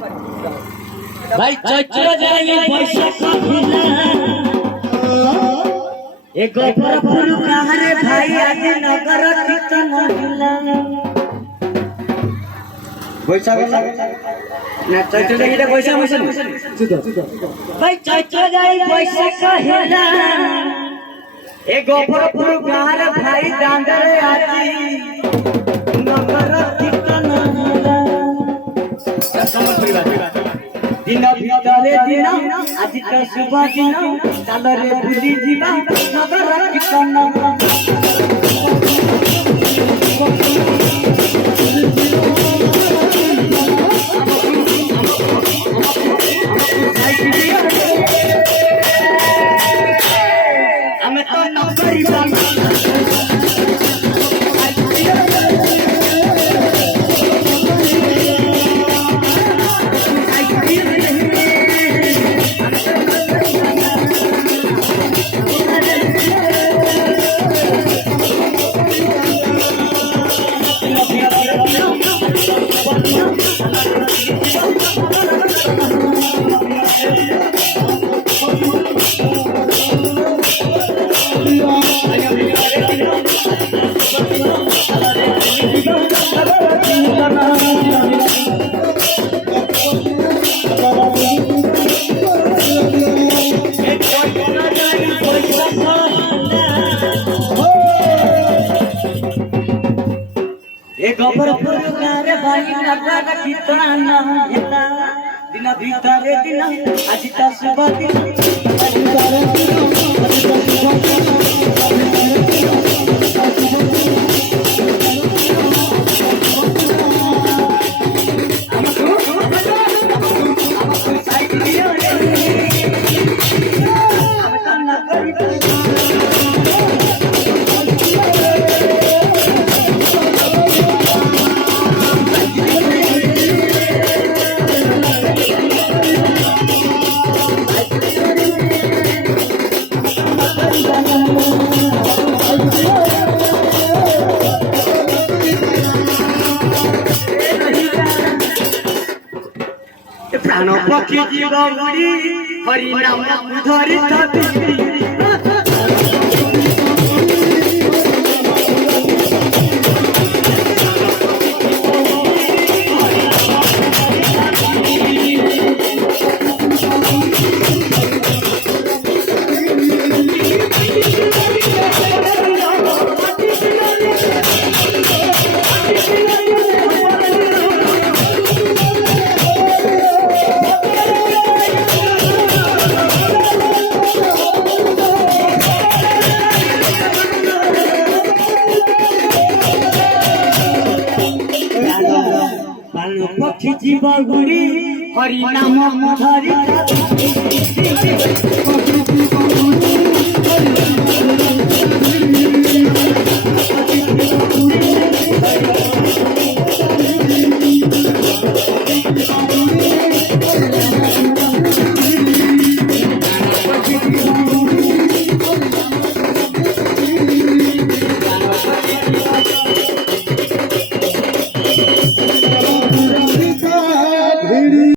भाई चैत्र जाई बैसाख हिला ए गोपरपुर गाँव भाई आज नगर कीर्तन हिला बैसाख ना चैत्र जाई बैसाख भाई चैत्र जाई बैसाख हिला ए गोपरपुर गाँव भाई डांगर आजी नगर कीर्तन हिला दिन भितरे दिन आज तो शुभ दिन चलरे बुली जीवा नगर कीर्तन हमें तो नौकरी गोपरपुर गाँव भाई नगर कीर्तन हिला दिन भितरे दिन आज तो शुभ दिन प्राण पक्षी जीव गुड़ी हरि नाम धरी पक्षी जीव गुड़ी हरि नाम धरी